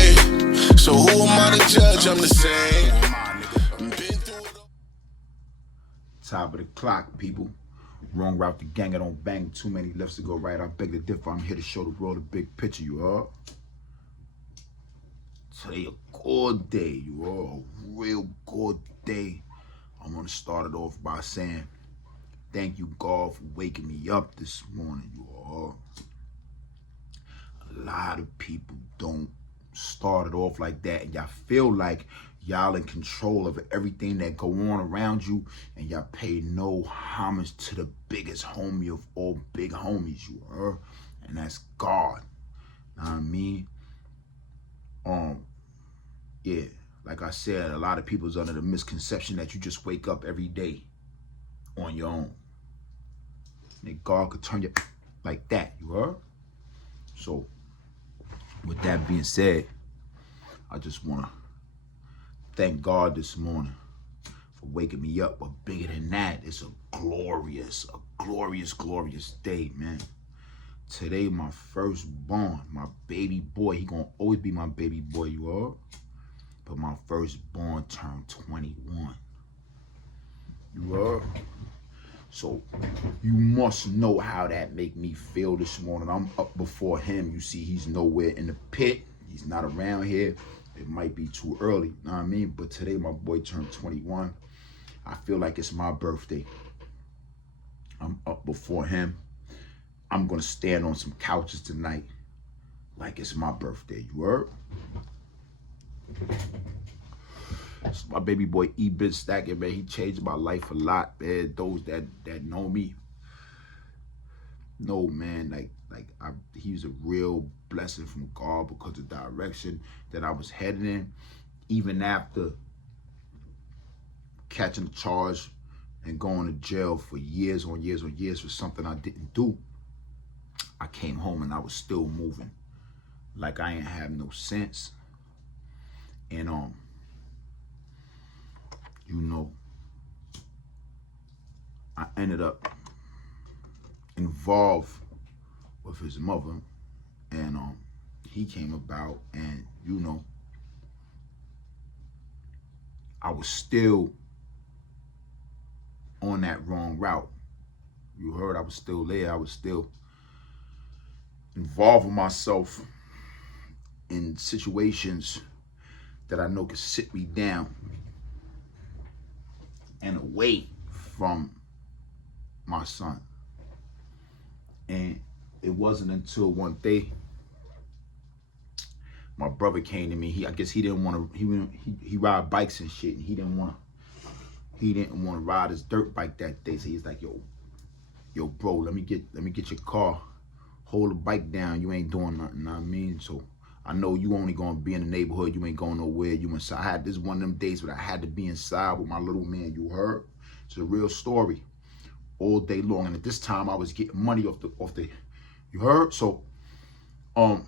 way. So who am I to judge? I'm the same. Top of the clock, people. Wrong route to gang, I don't bang. Too many lefts to go right. I beg to differ. I'm here to show the world a big picture, you heard? Today a good day, you heard? A real good day. I'm gonna start it off by saying, thank you, God, for waking me up this morning, you heard? A lot of people don't start it off like that, and y'all feel like y'all in control of everything that go on around you, and y'all pay no homage to the biggest homie of all big homies, you heard? And that's God. Know what I mean? Yeah, like I said, a lot of people's under the misconception that you just wake up every day on your own. And God could turn you like that, you heard? So, with that being said, I just want to thank God this morning for waking me up. But bigger than that, it's a glorious, glorious day, man. Today, my firstborn, my baby boy, he gonna always be my baby boy, you heard? But my firstborn turned 21. You heard? So you must know how that make me feel this morning. I'm up before him. You see, he's nowhere in the pit. He's not around here. It might be too early, you know what I mean? But today my boy turned 21. I feel like it's my birthday. I'm up before him. I'm gonna stand on some couches tonight like it's my birthday, you heard? It's my baby boy E-Biz Stacker, man. He changed my life a lot, man. Those that know me know, man, he was a real blessing from God because of the direction that I was heading in. Even after catching a charge and going to jail for years on years on years for something I didn't do, I came home and I was still moving like I ain't have no sense. And you know, I ended up involved with his mother, and he came about, and you know, I was still on that wrong route. You heard, I was still there. I was still involving myself in situations that I know could sit me down and away from my son. And it wasn't until one day my brother came to me. I guess he didn't want to. He ride bikes and shit, and he didn't want to ride his dirt bike that day. So he's like, yo, bro, let me get your car. Hold the bike down. You ain't doing nothing. You know what I mean? So I know you only gonna be in the neighborhood. You ain't going nowhere. You inside. I had this one of them days where I had to be inside with my little man. You heard? It's a real story. All day long, and at this time I was getting money off the. You heard? So, the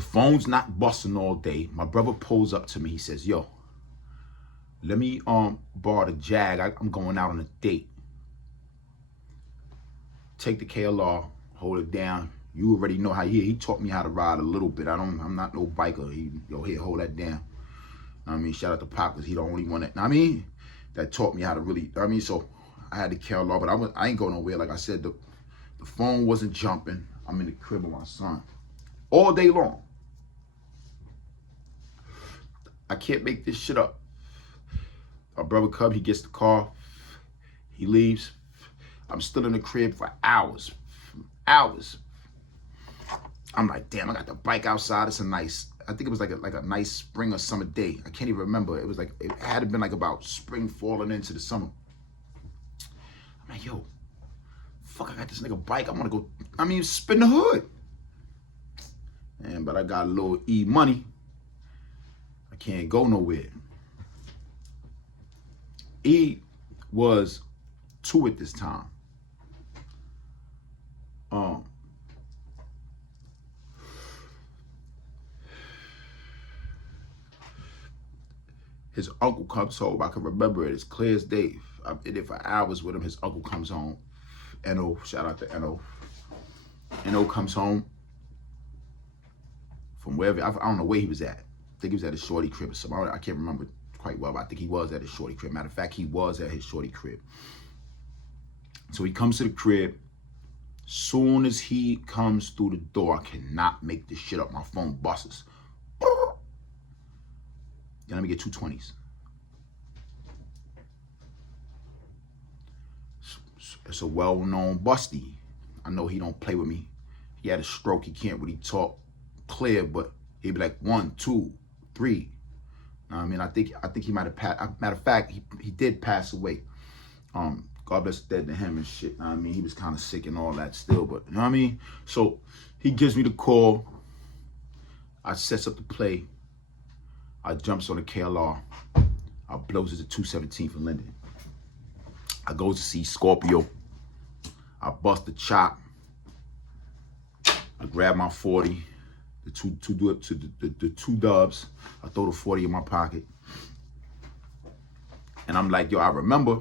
phone's not busting all day. My brother pulls up to me. He says, "Yo, let me borrow the Jag. I'm going out on a date. Take the KLR, hold it down. You already know how he taught me how to ride a little bit. I'm not no biker. Here, hold that down. I mean, shout out to Pop, because he the only one that taught me how to really. So I had the KLR, but I ain't going nowhere. Like I said, the phone wasn't jumping. I'm in the crib with my son all day long. I can't make this shit up. Our brother Cub, he gets the car. He leaves. I'm still in the crib for hours. I'm like, damn, I got the bike outside. It's a nice, I think it was like a nice spring or summer day. I can't even remember. It was like, it had to been like about spring falling into the summer. I'm like, yo, fuck, I got this nigga bike. I want to go, spin the hood. But I got a little E-money. I can't go nowhere. E was 2 at this time. His uncle comes home. I can remember it as clear as day. I've been there for hours with him. His uncle comes home. Eno, shout out to Eno. Eno comes home from wherever, I don't know where he was at. I think he was at his shorty crib or something. I can't remember quite well, but I think he was at his shorty crib. Matter of fact, he was at his shorty crib. So he comes to the crib. Soon as he comes through the door, I cannot make this shit up. My phone busts. Then let me get 2 20s. It's a well-known busty. I know he don't play with me. He had a stroke. He can't really talk clear, but he'd be like 1, 2, 3. I mean, I think he might have passed. Matter of fact, he did pass away. God bless the dead to him and shit. I mean, he was kind of sick and all that still, but you know what I mean? So he gives me the call. I sets up the play. I jumps on the KLR. I blows it to 217 for Linden. I go to see Scorpio. I bust the chop. I grab my 40, the two dubs. I throw the 40 in my pocket. And I'm like, yo, I remember.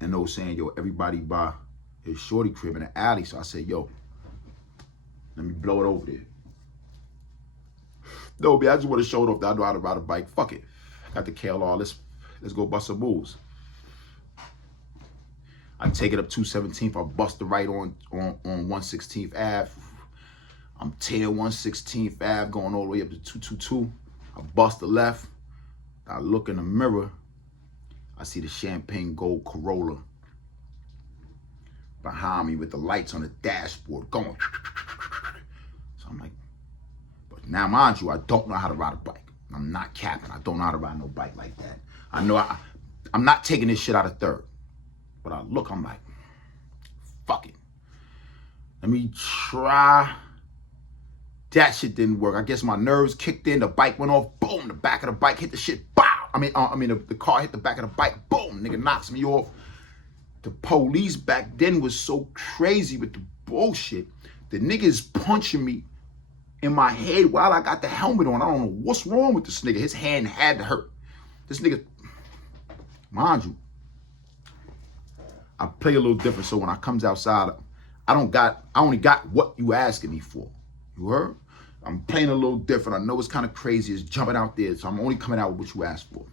And they were saying, yo, everybody by his shorty crib in the alley. So I said, yo, let me blow it over there. No, man, I just want to show it off that I know how to ride a bike. Fuck it. I got the KLR. Let's go bust some moves. I take it up 217th. I bust the right on 116th Ave. I'm tearing 116th Ave going all the way up to 222. I bust the left. I look in the mirror. I see the champagne gold Corolla behind me with the lights on the dashboard going. So I'm like, but now mind you, I don't know how to ride a bike. I'm not capping. I don't know how to ride no bike like that. I know I'm not taking this shit out of third. But I look, I'm like, fuck it. Let me try. That shit didn't work. I guess my nerves kicked in. The bike went off. Boom. The back of the bike hit the shit. Bow. The car hit the back of the bike. Boom. Nigga knocks me off. The police back then was so crazy with the bullshit. The niggas punching me in my head while I got the helmet on. I don't know what's wrong with this nigga. His hand had to hurt. This nigga, mind you, I play a little different. So when I comes outside, I only got what you asking me for. You heard? I'm playing a little different. I know it's kind of crazy. It's jumping out there. So I'm only coming out with what you asked for.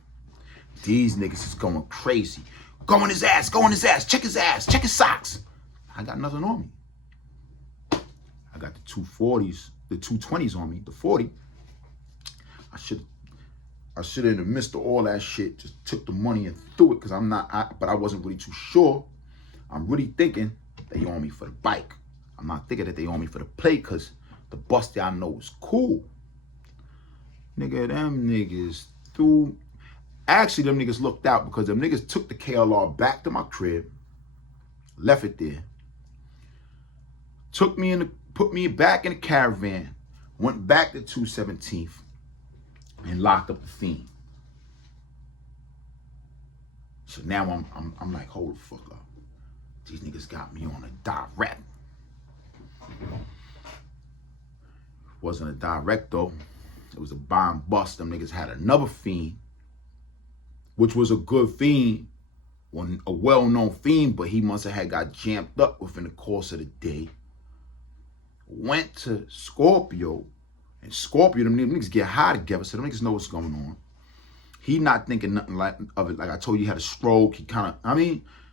These niggas is going crazy. Go on his ass. Go on his ass. Check his ass. Check his socks. I got nothing on me. I got the 240s, the 220s on me, the 40. I should have in the midst of all that shit just took the money and threw it because but I wasn't really too sure. I'm really thinking they on me for the bike. I'm not thinking that they on me for the play because the busty I know is cool. Nigga, them niggas threw. Actually, them niggas looked out because them niggas took the KLR back to my crib, left it there, put me back in the caravan, went back to 217th, and locked up the Fiend. So now I'm like, hold the fuck up. These niggas got me on a direct. Wasn't a direct though. It was a bomb bust. Them niggas had another Fiend, which was a good Fiend, a well-known Fiend, but he must have had got jammed up within the course of the day. Went to Scorpio, and Scorpio, them niggas get high together, so them niggas know what's going on. He not thinking nothing of it. Like I told you, he had a stroke. He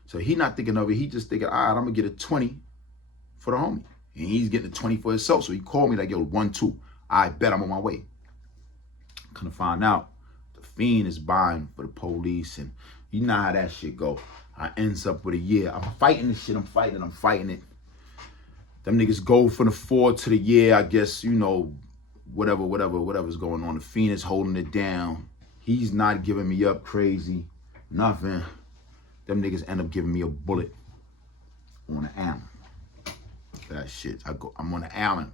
so he not thinking of it. He just thinking, all right, I'm gonna get a 20 for the homie. And he's getting a 20 for himself. So he called me like, yo, 1, 2. I bet I'm on my way. Couldn't find out the Fiend is buying for the police, and you know how that shit go. I ends up with a year. I'm fighting this shit. I'm fighting it. Them niggas go from the 4 to the year. I guess, you know, whatever's going on. The Fiend is holding it down. He's not giving me up crazy. Nothing. Them niggas end up giving me a bullet on the Allen. That shit. I'm on the Allen.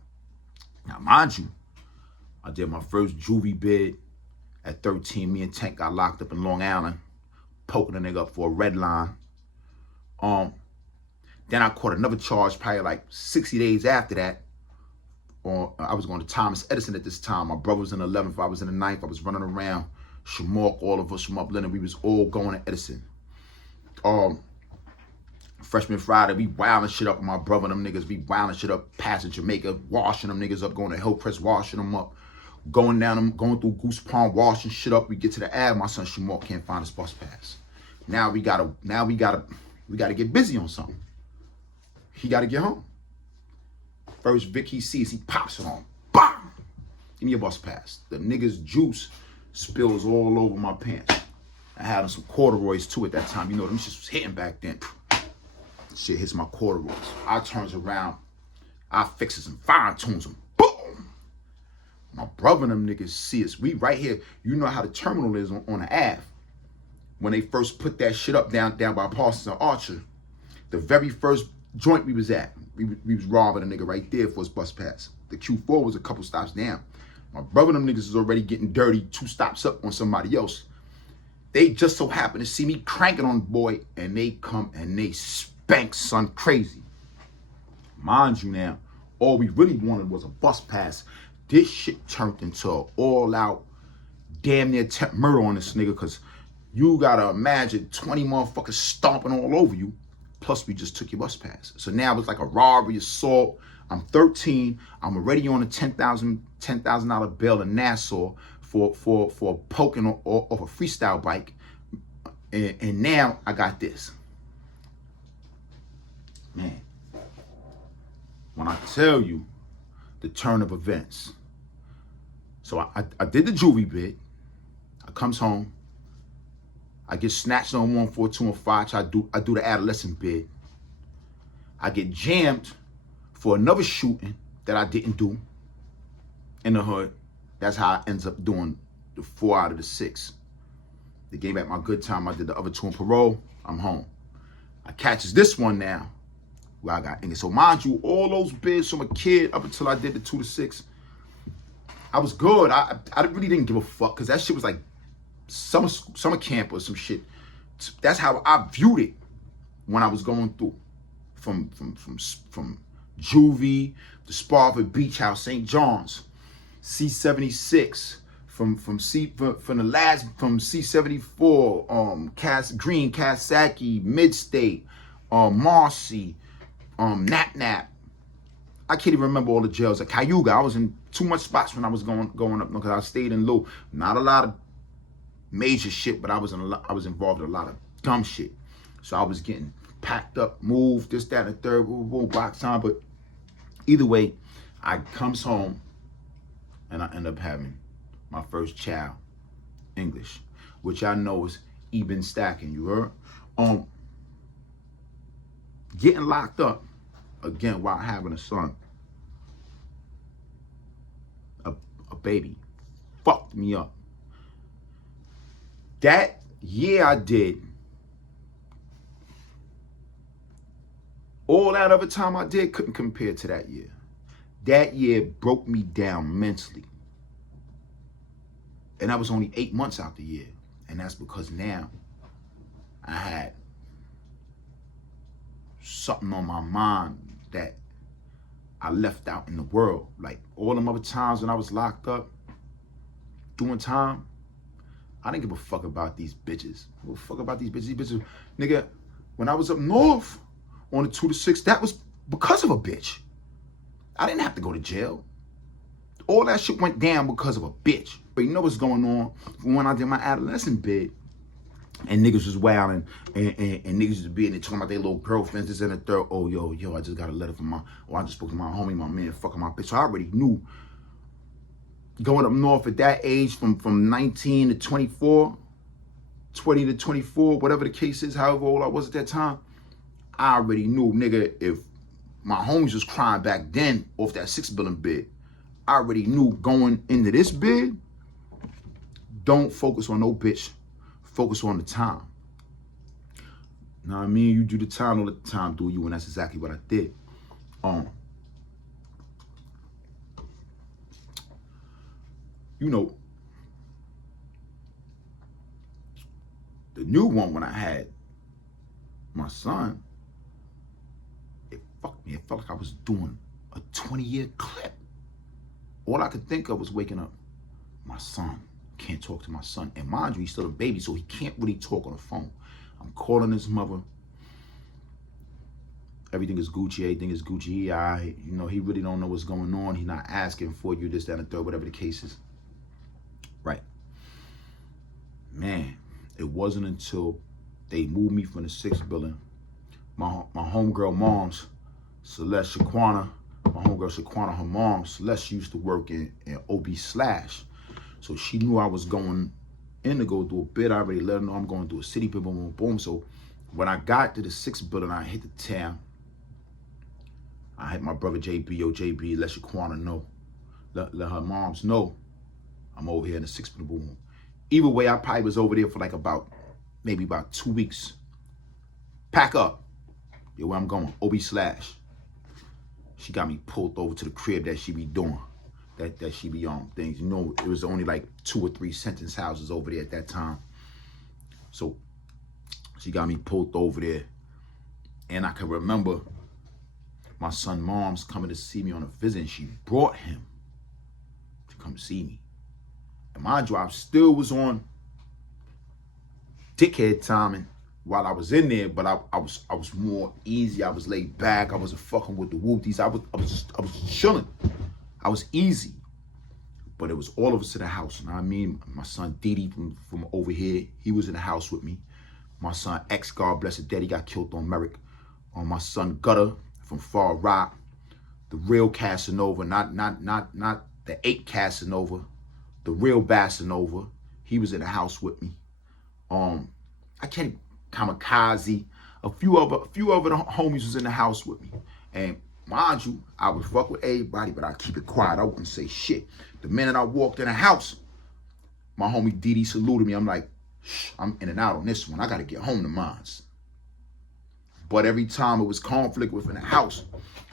Now, mind you, I did my first juvie bid at 13. Me and Tank got locked up in Long Island, poking a nigga up for a red line. Then I caught another charge probably like 60 days after that. I was going to Thomas Edison at this time. My brother was in the 11th. I was in the 9th. I was running around. Shamork, all of us from up Linden. We was all going to Edison. Freshman Friday, we wilding shit up with my brother and them niggas. We wilding shit up, passing Jamaica, washing them niggas up, going to Hillcrest, washing them up, going through Goose Pond, washing shit up. We get to the Ave. My son Shamar can't find his bus pass. Now we gotta get busy on something. He gotta get home. First Vic he sees, he pops it on. Bam! Give me your bus pass. The nigga's juice spills all over my pants. I had some corduroys too at that time. You know, them shit was hitting back then. Shit hits my corduroys. I turns around. I fixes them, fine tunes them. Boom! My brother and them niggas see us. We right here. You know how the terminal is on the Ave. When they first put that shit up down by Parsons and Archer, the very first joint we was at, we was robbing a nigga right there for his bus pass. The Q4 was a couple stops down. My brother and them niggas is already getting dirty 2 stops up on somebody else. They just so happen to see me cranking on the boy, and they come and they spank son crazy. Mind you now, all we really wanted was a bus pass. This shit turned into an all-out, damn near murder on this nigga, because you gotta imagine 20 motherfuckers stomping all over you, plus we just took your bus pass. So now it's like a robbery, assault. I'm 13. I'm already on a $10,000 bail in Nassau for poking off a freestyle bike. And now I got this. Man, when I tell you the turn of events. So I did the juvie bit. I comes home. I get snatched on 142 and 5. I do the adolescent bid. I get jammed for another shooting that I didn't do in the hood. That's how I ends up doing the 4 out of the 6. They gave back my good time. I did the other 2 on parole. I'm home. I catches this one now where I got English. So mind you, all those bids from a kid up until I did the 2 to 6, I was good. I really didn't give a fuck because that shit was like summer camp or some shit. That's how I viewed it when I was going through from juvie, the Sparford Beach House, St. John's, C76, from C74, Green, Kasaki, Midstate, Marcy, Nap. I can't even remember all the jails. At Cayuga, I was in too much spots when I was going up because I stayed in low. Not a lot of major shit, but I was involved in a lot of dumb shit. So I was getting packed up, moved, this, that, and the third, box time. But either way, I comes home and I end up having my first child, English, which I know is even stacking. You heard? Getting locked up again while having a son, a baby, fucked me up. That year I did. All that other time I did couldn't compare to that year. That year broke me down mentally. And that was only 8 months out the year. And that's because now I had something on my mind that I left out in the world. Like all them other times when I was locked up doing time, I didn't give a fuck about these bitches. I give a fuck about these bitches. These bitches, nigga, when I was up north on the 2 to 6, that was because of a bitch. I didn't have to go to jail. All that shit went down because of a bitch. But you know what's going on when I did my adolescent bid, and niggas was wilding, and niggas was being, they talking about their little girlfriends, this and the third. Oh, yo, I just got a letter from I just spoke to my homie, my man, fucking my bitch. So I already knew. Going up north at that age, from 19 to 24, 20 to 24, whatever the case is, however old I was at that time, I already knew, nigga, if my homies was crying back then off that 6 billion bid, I already knew going into this bid, don't focus on no bitch, focus on the time. Know what I mean? You do the time, don't let the time do you, and that's exactly what I did. You know, the new one when I had my son, it fucked me. It felt like I was doing a 20-year clip. All I could think of was waking up. My son, can't talk to my son. And mind you, he's still a baby, so he can't really talk on the phone. I'm calling his mother. Everything is Gucci. Everything is Gucci. He really don't know what's going on. He's not asking for you, this, that, and the third, whatever the case is. Right. Man, it wasn't until they moved me from the 6th building. My homegirl moms, Celeste Shaquana, her mom, Celeste, used to work in OB Slash. So she knew I was going in to go do a bid. I already let her know I'm going to do a city bid, boom, boom, boom. So when I got to the 6th building, I hit the town. I had my brother JB, JB, let Shaquana know. Let her moms know I'm over here in the 6th building, boom. Either way, I probably was over there for like maybe about 2 weeks. Pack up. Yeah, where I'm going, OB Slash. She got me pulled over to the crib that she be doing. That she be on things. It was only like 2 or 3 sentence houses over there at that time. So she got me pulled over there. And I can remember my son mom's coming to see me on a visit, and she brought him to come see me. And mind you, I still was on dickhead timing while I was in there, but I was more easy. I was laid back. I wasn't fucking with the whoopties. I was chilling. I was easy. But it was all of us in the house. You know what I mean? My son Didi from over here, he was in the house with me. My son X, God bless his daddy, got killed on Merrick. My son Gutter from Far Rock, the real Casanova, not the 8 Casanova, the real Basanova. He was in the house with me. I can't Kamikaze. A few of the homies was in the house with me. And mind you, I would fuck with everybody, but I keep it quiet. I wouldn't say shit. The minute I walked in the house, my homie Didi saluted me. I'm like, shh, I'm in and out on this one. I got to get home to mines. But every time it was conflict within the house,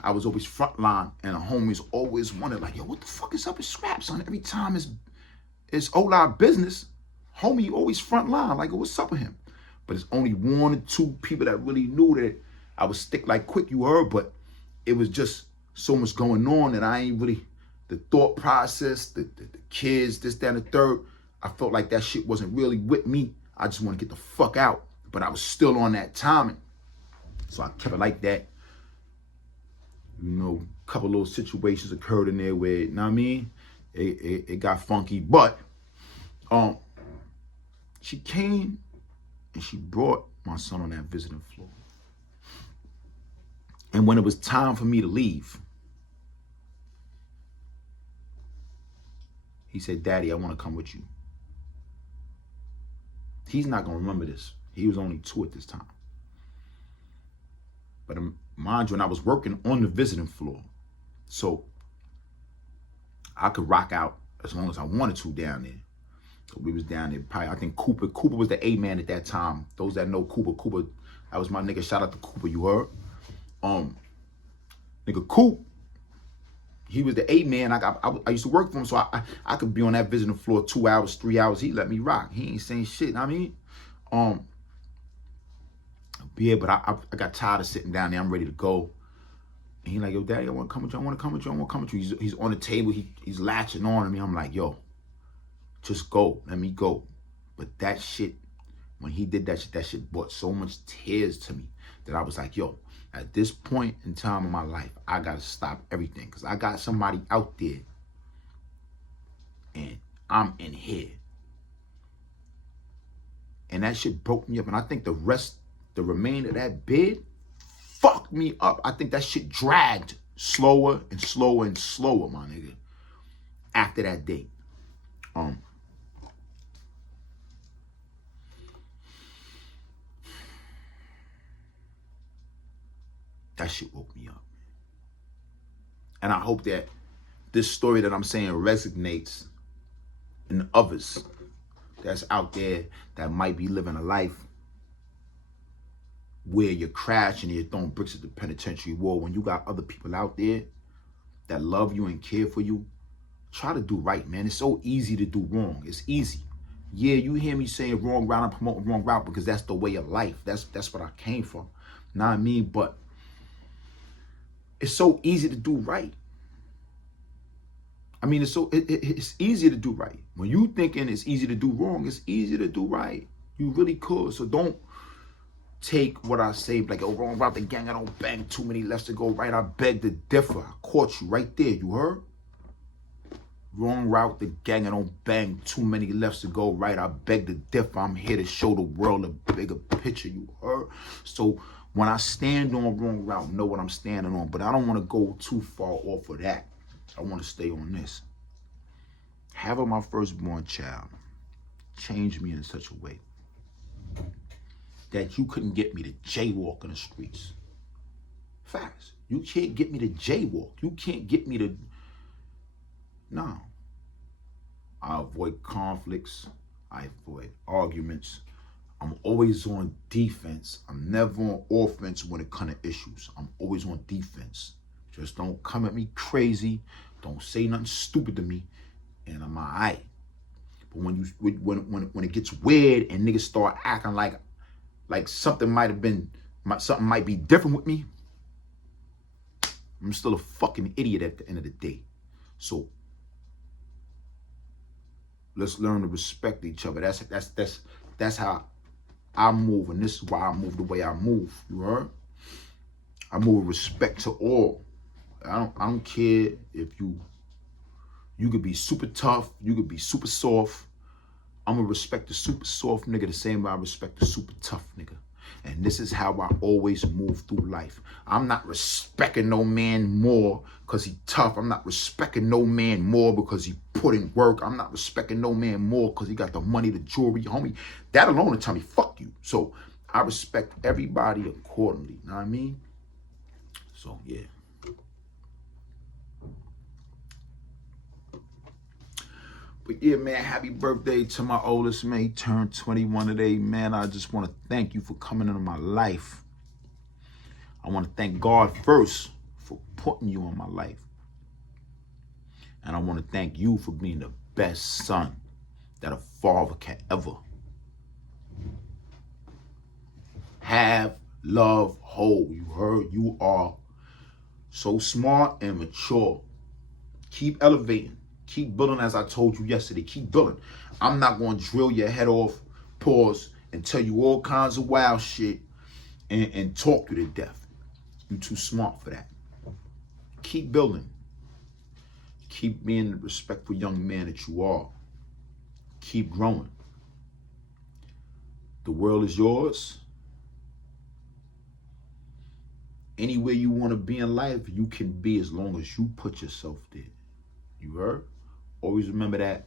I was always frontline, and the homies always wondered, like, yo, what the fuck is up with Scrap, son? Every time it's Ola business, homie always frontline. Like, what's up with him? But it's only 1 or 2 people that really knew that I would stick like quick, you heard, but it was just so much going on that I ain't really, the thought process, the kids, this, that, and the third, I felt like that shit wasn't really with me. I just want to get the fuck out. But I was still on that timing. So I kept it like that. A couple little situations occurred in there where, you know what I mean? It got funky. But she came and she brought my son on that visiting floor. And when it was time for me to leave, he said, Daddy, I want to come with you. He's not going to remember this. He was only 2 at this time. But mind you, and I was working on the visiting floor. So I could rock out as long as I wanted to down there. So we was down there. Probably, I think Cooper was the A-man at that time. Those that know Cooper, that was my nigga. Shout out to Cooper, you heard? Nigga Coop, he was the A-man. I used to work for him, so I could be on that visiting floor 2 hours, 3 hours. He let me rock. He ain't saying shit. I mean, yeah, but I got tired of sitting down there. I'm ready to go. And he like, yo, Daddy, I want to come with you. I want to come with you. I want to come with you. He's on the table. He's latching on me. I'm like, yo, just go. Let me go. But that shit, when he did that shit brought so much tears to me that I was like, yo, at this point in time in my life, I got to stop everything because I got somebody out there and I'm in here. And that shit broke me up. And I think the remainder of that bid fucked me up. I think that shit dragged slower and slower and slower, my nigga, after that day. That shit woke me up. And I hope that this story that I'm saying resonates in others that's out there that might be living a life where you're crashing and you're throwing bricks at the penitentiary wall. When you got other people out there that love you and care for you, try to do right, man. It's so easy to do wrong. It's easy. Yeah, you hear me saying wrong route, I'm promoting wrong route because that's the way of life. That's what I came from. Know what I mean? But it's so easy to do right. I mean, it's easy to do right. When you thinking it's easy to do wrong, it's easy to do right. You really could. So don't take what I say, like, oh, wrong route the gang, I don't bang, too many lefts to go right, I beg to differ. I caught you right there, you heard? Wrong route the gang, I don't bang, too many lefts to go right, I beg to differ. I'm here to show the world a bigger picture, you heard? So when I stand on wrong route, know what I'm standing on, but I don't want to go too far off of that. I want to stay on this. Having my firstborn child changed me in such a way that you couldn't get me to jaywalk in the streets. Facts. You can't get me to jaywalk. You can't get me to... No. I avoid conflicts. I avoid arguments. I'm always on defense. I'm never on offense when it comes to issues. I'm always on defense. Just don't come at me crazy. Don't say nothing stupid to me, and I'm all right. But when it gets weird and niggas start acting like something might be different with me, I'm still a fucking idiot at the end of the day. So let's learn to respect each other. That's how I move, and this is why I move the way I move. You heard? I move with respect to all. I don't care if you could be super tough, you could be super soft. I'm gonna respect the super soft nigga the same way I respect the super tough nigga. And this is how I always move through life. I'm not respecting no man more because he tough. I'm not respecting no man more because he put in work. I'm not respecting no man more because he got the money, the jewelry, homie. That alone will tell me, fuck you. So I respect everybody accordingly. You know what I mean? So, yeah. But yeah, man, happy birthday to my oldest, man. He turned 21 today, man. I just want to thank you for coming into my life. I want to thank God first for putting you in my life. And I want to thank you for being the best son that a father can ever have, love, hold. You heard? You are so smart and mature. Keep elevating. Keep building, as I told you yesterday. Keep building. I'm not going to drill your head off, pause, and tell you all kinds of wild shit and talk you to death. You're too smart for that. Keep building. Keep being the respectful young man that you are. Keep growing. The world is yours. Anywhere you want to be in life, you can be as long as you put yourself there. You heard? Always remember that.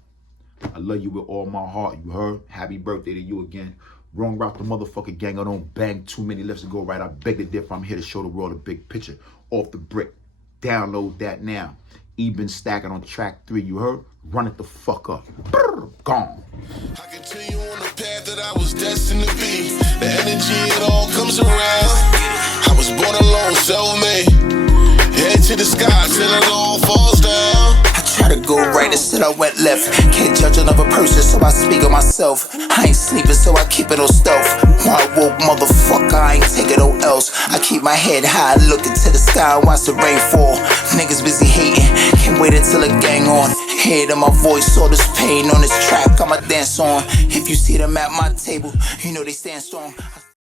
I love you with all my heart. You heard? Happy birthday to you again. Wrong route the motherfucking gang. I don't bang, too many lefts to go right. I beg to differ. I'm here to show the world a big picture. Off the brick. Download that now. Even stacking on track 3. You heard? Run it the fuck up. Brrr, gone. I continue on the path that I was destined to be. The energy, it all comes around. I was born alone, self-made. Head to the sky till it all falls down. I try to go right instead I went left. Can't judge another person, so I speak of myself. I ain't sleeping, so I keep it on stealth. When I woke, motherfucker, I ain't taking no else. I keep my head high, look into the sky and watch the rain fall. Niggas busy hating, can't wait until the gang on. Hear to my voice, all this pain on this track, I'ma dance on. If you see them at my table, you know they stand strong.